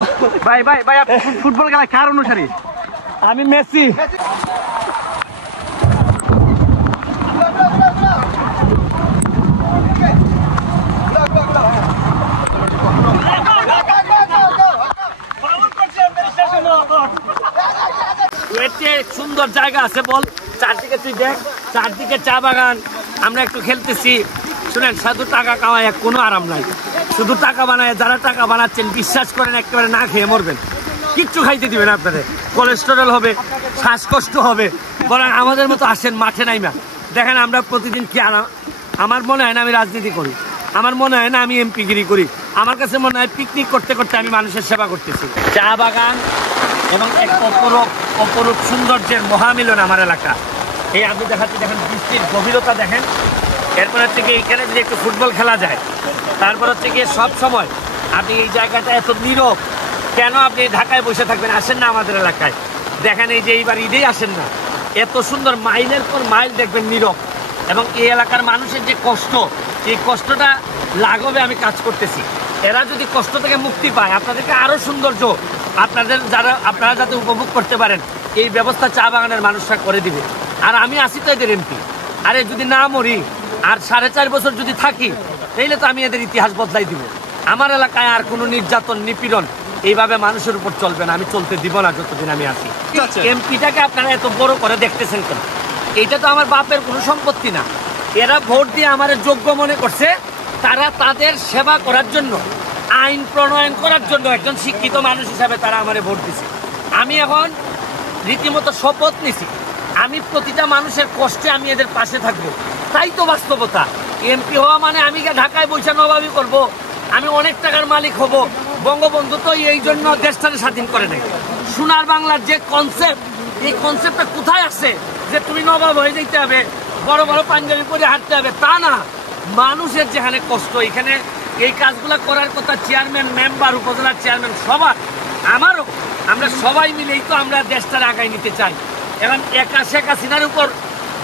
ভাই ভাই ভাই ফুটবল খেলা কার অনুসারী? আমি মেসি। সুন্দর জায়গা আছে বল, চারদিকে তুই দেখ, চারদিকে চা বাগান, আমরা একটু খেলতেছি। শুনেন, শুধু টাকা কামায় কোনো আরাম নাই, শুধু টাকা বানায় যারা টাকা বানাচ্ছেন বিশ্বাস করেন একেবারে না খেয়ে মরবেন, কিচ্ছু খাইতে দিবেন আপনাদের, কোলেস্টেরল হবে, শ্বাসকষ্ট হবে। বরং আমাদের মতো আসেন মাঠে নাইমা দেখেন আমরা প্রতিদিন কি আমার মনে হয় না আমি রাজনীতি করি, আমার মনে হয় না আমি এমপিগিরি করি, আমার কাছে মনে হয় পিকনিক করতে করতে আমি মানুষের সেবা করতেছি। চা বাগান এবং এক অপরূপ সৌন্দর্যের মহামিলন আমার এলাকা। এই আপনি দেখাচ্ছি, দেখেন বৃষ্টির গভীরতা দেখেন। এরপর হচ্ছে কি এখানে যদি একটু ফুটবল খেলা যায়, তারপর হচ্ছে গিয়ে সব সময় আপনি এই জায়গাটা এত নীরব কেন? আপনি ঢাকায় বসে থাকবেন, আসেন না আমাদের এলাকায় দেখেন। এই যে এইবার ঈদেই আসেন না, এত সুন্দর মাইলের পর মাইল দেখবেন নীরব। এবং এই এলাকার মানুষের যে কষ্ট, এই কষ্টটা লাঘবে আমি কাজ করতেছি। এরা যদি কষ্ট থেকে মুক্তি পায়, আপনাদেরকে আরও সৌন্দর্য আপনারা যাতে উপভোগ করতে পারেন, এই ব্যবস্থা চা বাগানের মানুষরা করে দিবে। আর আমি আসি তো এদের এমপি। আরে যদি না মরি আর 4.5 বছর যদি থাকি, তাইলে তো আমি এদের ইতিহাস বদলাই দিব। আমার এলাকায় আর কোনো নির্যাতন নিপীড়ন এইভাবে মানুষের উপর চলবে না, আমি চলতে দিব না যতদিন আমি আছি। এমপিটাকে আপনারা এত বড় করে দেখতেছেন কেন? এইটা তো আমার বাপের কোনো সম্পত্তি না। এরা ভোট দিয়ে আমার যোগ্য মনে করছে, তারা তাদের সেবা করার জন্য, আইন প্রণয়ন করার জন্য একজন শিক্ষিত মানুষ হিসাবে তারা আমারে ভোট দিছে। আমি এখন রীতিমতো শপথ নিছি, আমি প্রতিটা মানুষের কষ্টে আমি এদের পাশে থাকবো। তাই তো বাস্তবতা। এমপি হওয়া মানে আমি ঢাকায় বৈশা নবাবি করব, আমি অনেক টাকার মালিক হব। বঙ্গবন্ধু তো এই জন্য দেশটাকে স্বাধীন করে নেয়। সোনার বাংলার যে কনসেপ্ট, এই কনসেপ্টটা কোথায় আসে যে তুমি নবাব হয়ে যেতে হবে, বড় বড় পাঞ্জাবি পরে হাঁটতে হবে? তা না, মানুষের যেখানে কষ্ট, এখানে এই কাজগুলো করার কথা চেয়ারম্যান, মেম্বার, উপজেলার চেয়ারম্যান সবার, আমারও, আমরা সবাই মিলেই তো আমরা দেশটার আগায় নিতে চাই। এবং একা শেখ হাসিনার উপর,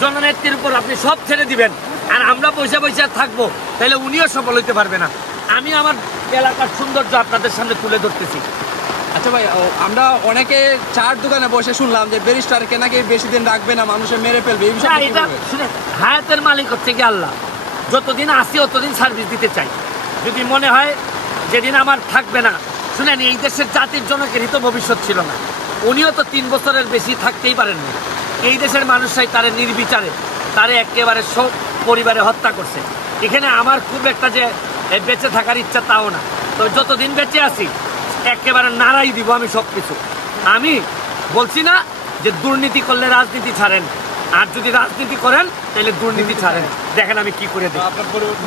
জননেত্রীর উপর আপনি সব ছেড়ে দিবেন আর আমরা পয়সা থাকবো, তাহলে উনিও সফল হইতে পারবে না। আমি আমার এলাকার সৌন্দর্য আপনাদের সামনে তুলে ধরতেছি। আচ্ছা ভাই, আমরা অনেকে চার দোকানে বসে শুনলাম যে ব্যারিস্টারকে নাকি বেশি দিন রাখবে না, মানুষে মেরে ফেলবে। এই বিষয়ে এটা শুনে, হায়াতের মালিক হচ্ছে কি আল্লাহ। যতদিন আসি ততদিন সার্ভিস দিতে চাই। যদি মনে হয় যেদিন আমার থাকবে না, শুনেন, এই দেশের জাতির জনকেরই তো ভবিষ্যৎ ছিল না, উনিও তো 3 বছরের বেশি থাকতেই পারেননি। এই দেশের মানুষরাই তারে নির্বিচারে, তারে একেবারে সব পরিবারে হত্যা করছে। এখানে আমার খুব একটা যে বেঁচে থাকার ইচ্ছা তাও না, তবে যতদিন বেঁচে আছি একেবারে নাড়াই দিব আমি সব কিছু। আমি বলছি না যে দুর্নীতি করলে রাজনীতি ছাড়েন, আর যদি রাজনীতি করেন তাহলে দুর্নীতি ছাড়েন। দেখেন আমি কি করে দিই।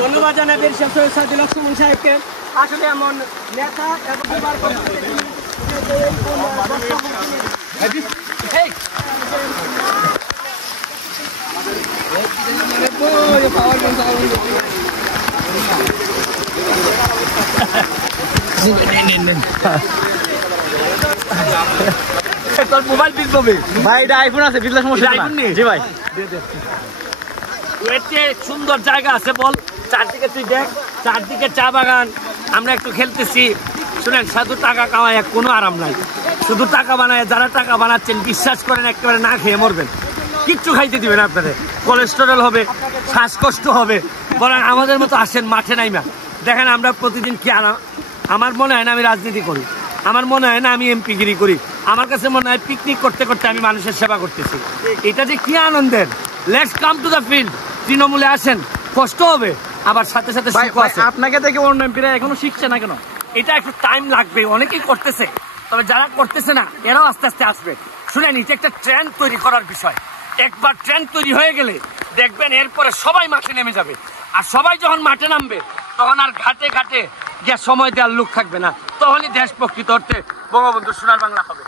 ধন্যবাদ জানাই ব্যারিস্টার সৈয়দ সাদিক সুমন সাহেবকে। আসলে এমন নেতা তোর মোবাইল পিস পাবে ভাই, এটা আইফোন আছে, বিজনেস সমস্যা আইফোন নেই। জি ভাই, সুন্দর জায়গা আছে বল, চারদিকে তুই দেখ, চারদিকে চা বাগান, আমরা একটু খেলতেছি। শুনেন, শুধু টাকা কামায় কোনো আরাম নাই, শুধু টাকা বানায় যারা টাকা বানাচ্ছেন বিশ্বাস করেন একেবারে না খেয়ে মরবেন, কিচ্ছু খাইতে দিবেন আপনাদের, কোলেস্টেরল হবে, শ্বাসকষ্ট হবে। বরং আমাদের মতো আসেন মাঠে নাইমা দেখেন আমরা প্রতিদিন কি আমার মনে হয় না আমি রাজনীতি করি, আমার মনে হয় না আমি এমপিগিরি করি, আমার কাছে মনে হয় পিকনিক করতে করতে আমি মানুষের সেবা করতেছি। এটা যে কি আনন্দের। Let's come to the field. তৃণমূলে আসেন, কষ্ট হবে, আবার সাথে সাথে সুখ আছে। আপনাকে দেখে অন্য এমপিরা এখনো শিখছে না কেন? এটা একটু টাইম লাগবে, অনেকেই করতেছে, তবে যারা করতেছে না এরাও আস্তে আস্তে আসবে। শুনেন, এটা একটা ট্রেন্ড তৈরি করার বিষয়। একবার ট্রেন্ড তৈরি হয়ে গেলে দেখবেন এরপরে সবাই মাঠে নেমে যাবে। আর সবাই যখন মাঠে নামবে তখন আর ঘাটে ঘাটে যে সময় দেওয়ার লোক থাকবে না, তখনই দেশ প্রকৃত অর্থে বঙ্গবন্ধু সোনার বাংলা হবে।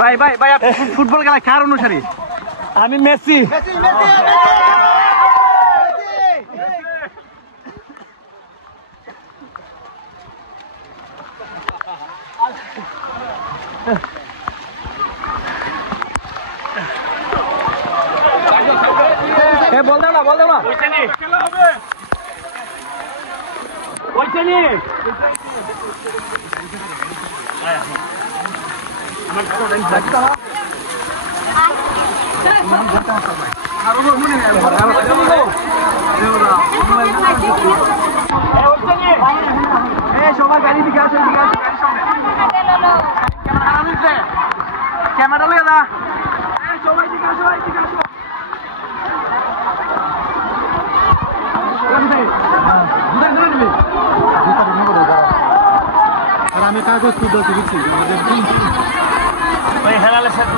ভাই ভাই ভাই ফুটবল খেলা কার অনুসারী? আমি মেসি। বল দাও না বল দাও না। সবার গাড়ি দিকে আসেন, দিকে আসেন, গাড়ির সামনে ক্যামেরা লয়ে দা। সবাই দিকে আসো, সবাই দিকে আসো। আমি কাগজ তুলতে দিচ্ছি। ওই হেলালের সাথে